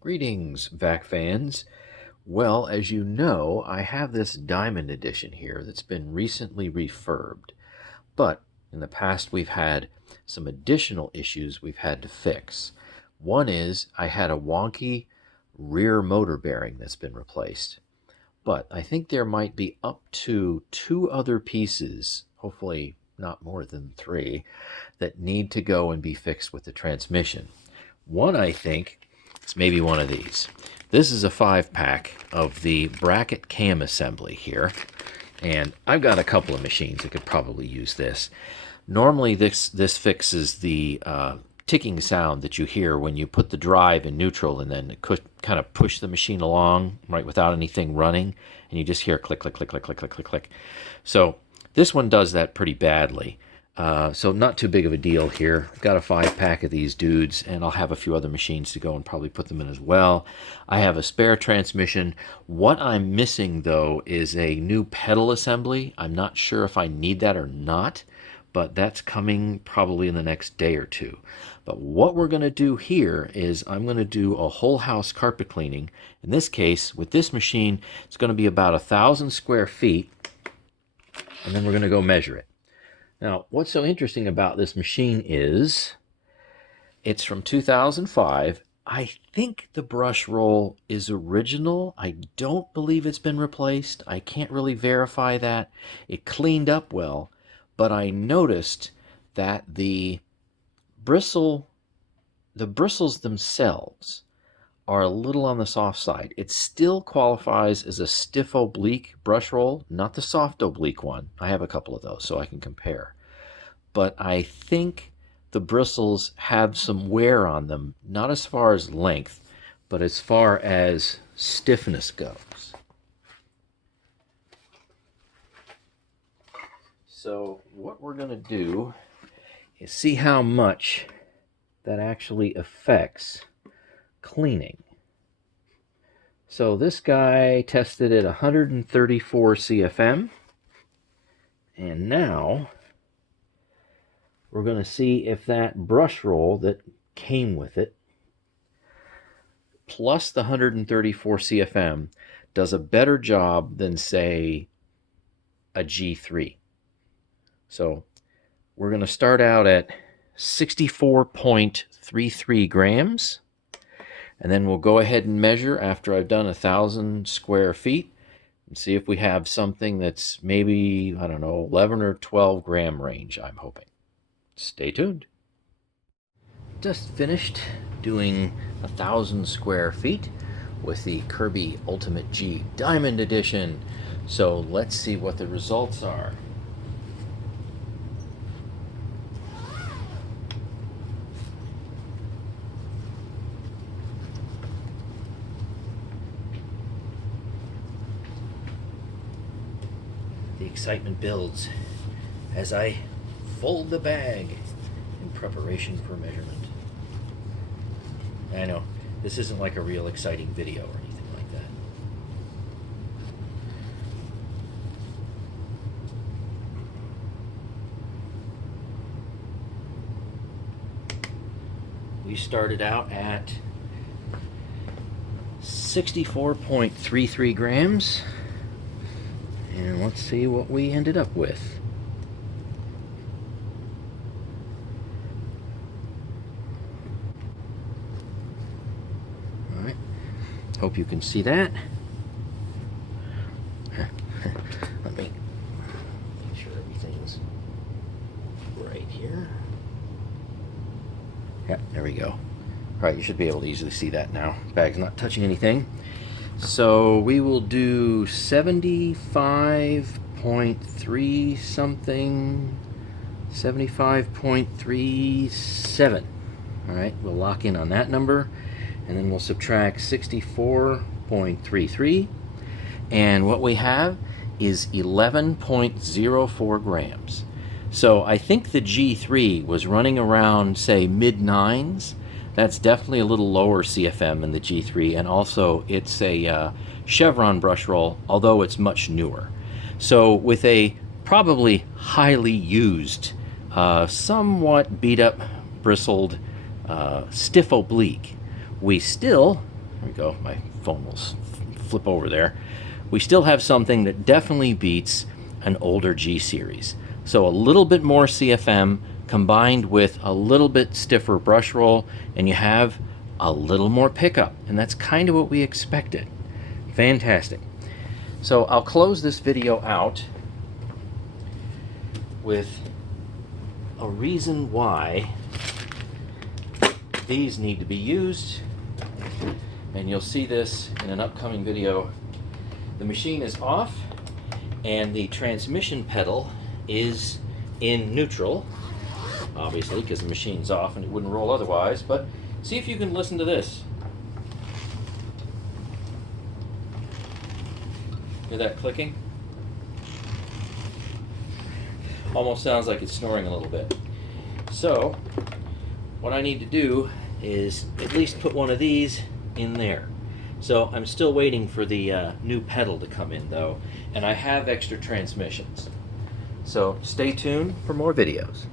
Greetings, VAC fans. Well, as you know, I have this Diamond Edition here that's been recently refurbed, but in the past we've had some additional issues we've had to fix. One is I had a wonky rear motor bearing that's been replaced, but I think there might be up to two other pieces, hopefully not more than three, that need to go and be fixed with the transmission. One, I think, is maybe one of these. This is a 5-pack of the bracket cam assembly here, and I've got a couple of machines that could probably use this. Normally this fixes the ticking sound that you hear when you put the drive in neutral and then kind of push the machine along, right, without anything running, and you just hear click, click, click, click, click, click, click, click. So this one does that pretty badly. So not too big of a deal here. I've got a 5-pack of these dudes, and I'll have a few other machines to go and probably put them in as well. I have a spare transmission. What I'm missing, though, is a new pedal assembly. I'm not sure if I need that or not, but that's coming probably in the next day or two. But what we're going to do here is I'm going to do a whole house carpet cleaning. In this case, with this machine, it's going to be about 1,000 square feet, and then we're going to go measure it. Now, what's so interesting about this machine is it's from 2005. I think the brush roll is original. I don't believe it's been replaced. I can't really verify that. It cleaned up well, but I noticed that the bristles themselves are a little on the soft side. It still qualifies as a stiff oblique brush roll, not the soft oblique one. I have a couple of those so I can compare. But I think the bristles have some wear on them, not as far as length, but as far as stiffness goes. So what we're going to do is see how much that actually affects cleaning. So this guy tested at 134 CFM, and now we're going to see if that brush roll that came with it, plus the 134 CFM, does a better job than, say, a G3. So we're going to start out at 64.33 grams, and then we'll go ahead and measure after I've done 1,000 square feet and see if we have something that's maybe, I don't know, 11 or 12 gram range, I'm hoping. Stay tuned. Just finished doing 1,000 square feet with the Kirby Ultimate G Diamond Edition. So let's see what the results are. The excitement builds as I fold the bag in preparation for measurement. I know, this isn't like a real exciting video or anything like that. We started out at 64.33 grams. And let's see what we ended up with. All right, hope you can see that. Let me make sure everything's right here. Yep, there we go. All right, you should be able to easily see that now. Bag's not touching anything. So we will do 75.3 something, 75.37. All right, we'll lock in on that number, and then we'll subtract 64.33, and what we have is 11.04 grams. So I think the G3 was running around, say, mid-9s. That's definitely a little lower CFM than the G3, and also it's a Chevron brush roll, although it's much newer. So with a probably highly used, somewhat beat up, bristled, stiff oblique, we still There we go, my phone will flip over there. We still have something that definitely beats an older G series. So a little bit more CFM combined with a little bit stiffer brush roll, and you have a little more pickup, and that's kind of what we expected. Fantastic. So I'll close this video out with a reason why these need to be used, and you'll see this in an upcoming video. The machine is off and the transmission pedal is in neutral, obviously because the machine's off and it wouldn't roll otherwise, but see if you can listen to this. Hear that clicking? Almost sounds like it's snoring a little bit. So what I need to do is at least put one of these in there. So I'm still waiting for the new pedal to come in though, and I have extra transmissions. So stay tuned for more videos.